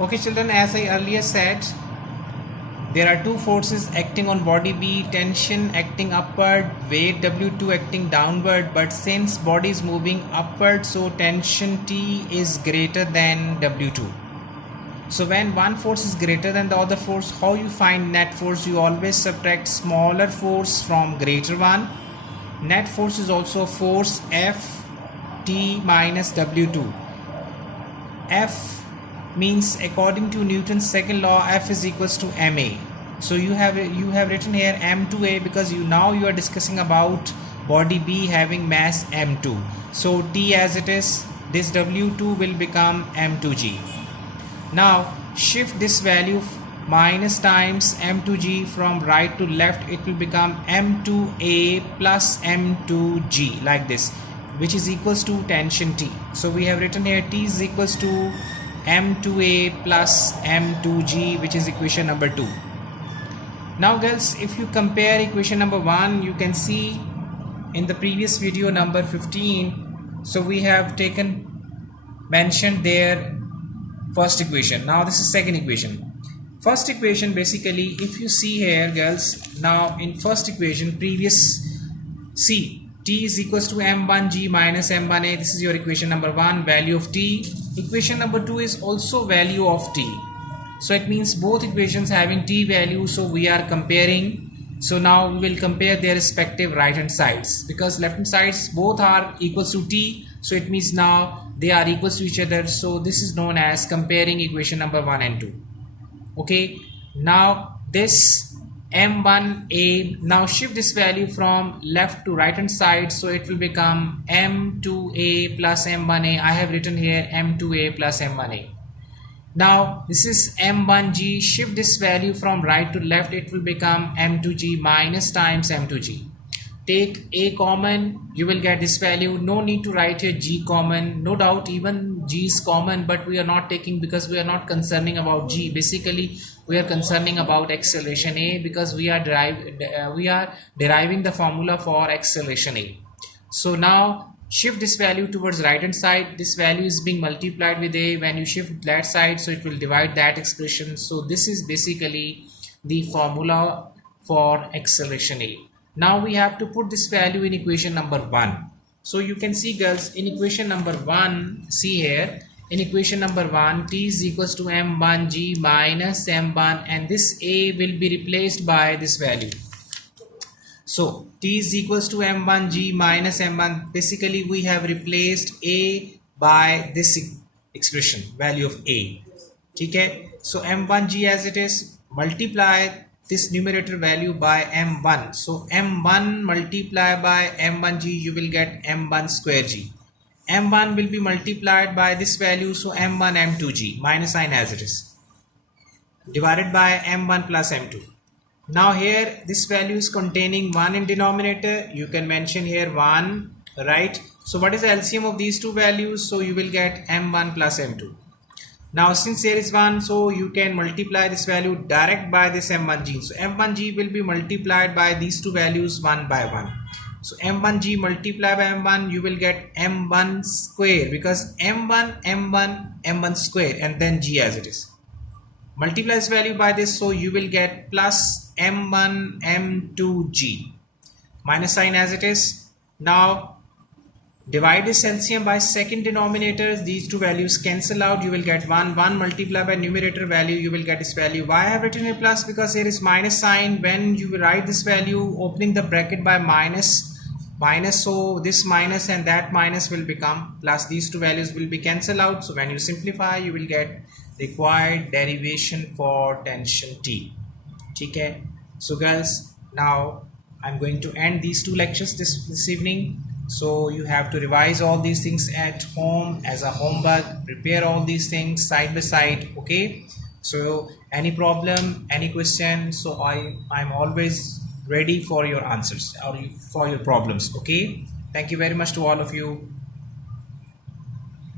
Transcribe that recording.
Okay children, as I earlier said, there are two forces acting on body B, tension acting upward, weight W2 acting downward, but since body is moving upward, so tension T is greater than W2. So when one force is greater than the other force, how you find net force? You always subtract smaller force from greater one. Net force is also force F T minus W2. F means according to Newton's second law, F is equals to ma. So you have written here m2a because you are discussing about body B having mass m2. So T as it is, this W2 will become m2g. Now shift this value minus times m2g from right to left, it will become m2a plus m2g like this, which is equals to tension T. So we have written here T is equals to m2a plus m2g, which is equation number 2. Now girls, if you compare equation number 1, you can see in the previous video number 15, so we have mentioned there first equation. Now this is second equation. First equation, basically if you see here girls, now in first equation see T is equals to m1g minus m1a. This is your equation number 1, value of T. Equation number 2 is also value of T. So it means both equations having T value, so we are comparing. So now we will compare their respective right hand sides, because left hand sides both are equals to T, so it means now they are equals to each other. So this is known as comparing equation number 1 and 2. Okay, now this m1a, now shift this value from left to right hand side, so it will become m2a plus m1a. I have written here m2a plus m1a. Now this is m1g, shift this value from right to left, it will become m2g minus times m2g. Take a common, you will get this value. No need to write here g common. No doubt even g is common, but we are not taking because we are not concerning about g. Basically we are concerning about acceleration a, because we are deriving the formula for acceleration a. So now shift this value towards right hand side. This value is being multiplied with a. When you shift that side, so it will divide that expression. So this is basically the formula for acceleration a. Now we have to put this value in equation number 1. So you can see girls, in equation number 1, see here, in equation number 1, T is equals to m1g minus m1, and this a will be replaced by this value. So T is equals to m1g minus m1. Basically we have replaced a by this expression, value of a. Okay, so m1g as it is, multiply this numerator value by m1. So m1 multiplied by m1g, you will get m1 square g. m1 will be multiplied by this value, so m1 m2g, minus sign as it is, divided by m1 plus m2. Now here this value is containing 1 in denominator, you can mention here 1, right? So what is the LCM of these two values? So you will get m1 plus m2. Now since there is 1, so you can multiply this value direct by this m1g. So m1g will be multiplied by these two values 1 by 1. So m1g multiplied by m1, you will get m1 square, because m1 square and then g as it is. Multiply this value by this, so you will get plus m1 m2g, minus sign as it is. Now divide this LCM by second denominator, these two values cancel out, you will get 1 multiplied by numerator value, you will get this value. Why I have written a plus? Because there is minus sign. When you write this value opening the bracket by minus, so this minus and that minus will become plus, these two values will be cancelled out. So when you simplify, you will get required derivation for tension T. Okay, so guys, now I'm going to end these two lectures this evening. So you have to revise all these things at home as a homework, prepare all these things side by side. Okay, so any problem, any question, so I'm always ready for your answers or for your problems. Okay, thank you very much to all of you.